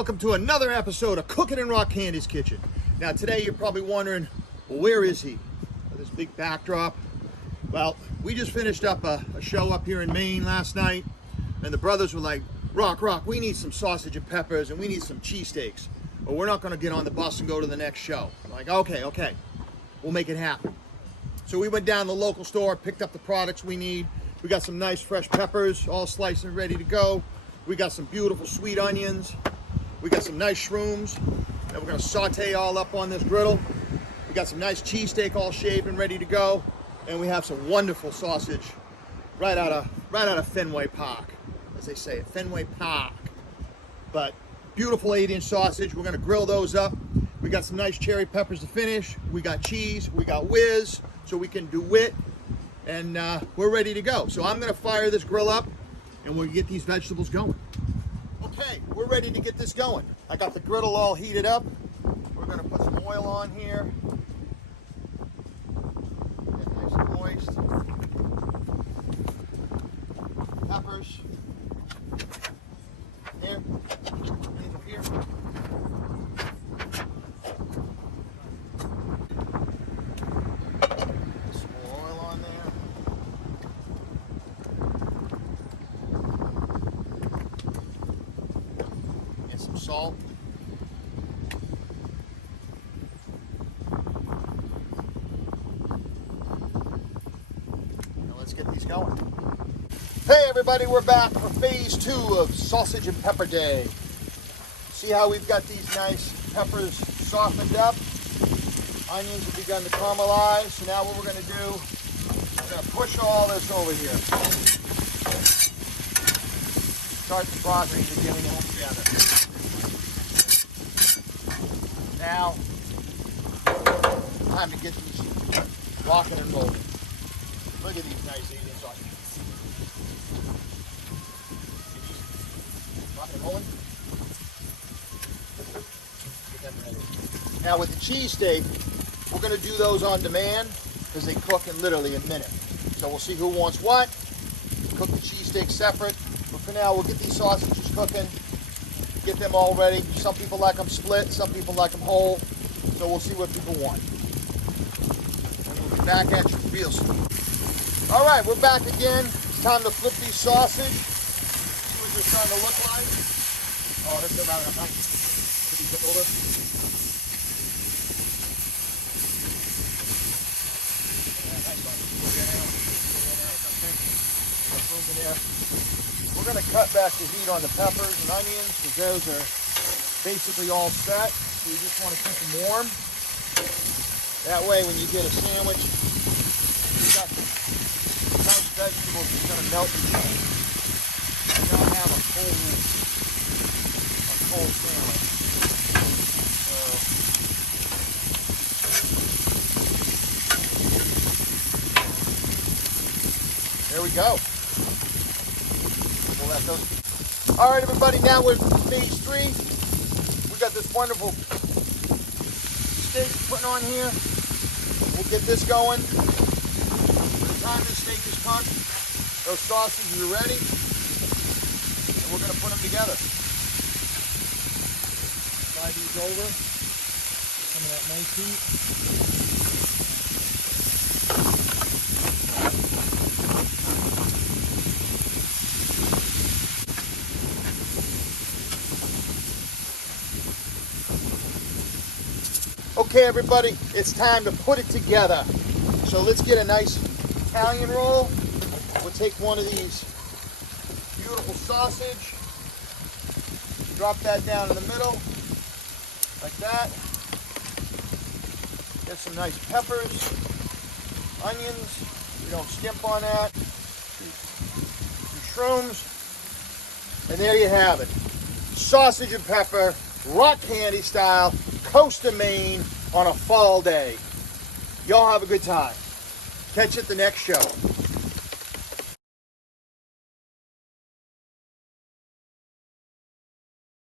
welcome to another episode of Cookin' in Roq Kandi's Kitchen. Now today you're probably wondering, well, where is he? This big backdrop. Well, we just finished up a show up here in Maine last night, and the brothers were like, Roq, we need some sausage and peppers and we need some cheesesteaks, or we're not gonna get on the bus and go to the next show. I'm like, okay, we'll make it happen. So we went down to the local store, picked up the products we need. We got some nice fresh peppers, all sliced and ready to go. We got some beautiful sweet onions. We got some nice shrooms that we're gonna saute all up on this griddle. We got some nice cheesesteak all shaved and ready to go. And we have some wonderful sausage right out of Fenway Park, as they say it, Fenway Park. But beautiful 8-inch sausage. We're gonna grill those up. We got some nice cherry peppers to finish. We got cheese, we got whiz, so we can do wit. And we're ready to go. So I'm gonna fire this grill up and we'll get these vegetables going. Okay, we're ready to get this going. I got the griddle all heated up. We're gonna put some oil on here. Get nice and moist. Peppers. There. And over here. Some more oil on there. And some salt. Now let's get these going. Hey everybody, we're back for phase 2 of Sausage and Pepper Day. See how we've got these nice peppers softened up. Onions have begun to caramelize. So now what we're going to do, we're going to push all this over here. Start the process of getting it all together. Now, time to get these rocking and rolling. Look at these nice 8-inch onions. Rocking and rolling. Get them ready. Now with the cheesesteak, we're going to do those on demand because they cook in literally a minute. So we'll see who wants what. Cook the cheesesteak separate. But for now, we'll get these sausages cooking. Get them all ready. Some people like them split, some people like them whole. So we'll see what people want. And we'll be back at you real soon. All right, we're back again. It's time to flip these sausage. See what they're starting to look like. Oh, this is about enough. Could be put over. We're going to cut back the heat on the peppers and onions because those are basically all set. So you just want to keep them warm. That way when you get a sandwich, you've got the nice vegetables that's going to melt in time. You don't have a cold sandwich. So, there we go. All right, everybody, now we're in phase 3. We got this wonderful steak putting on here. We'll get this going. By the time this steak is cooked, those sausages are ready, and we're going to put them together. Slide these over. Some of that nice heat. Okay, everybody, it's time to put it together. So let's get a nice Italian roll. We'll take one of these beautiful sausage, drop that down in the middle, like that. Get some nice peppers, onions, we don't skimp on that. Some shrooms, and there you have it. Sausage and pepper, Roq Kandi style, coast of Maine on a fall day. Y'all have a good time. Catch you at the next show.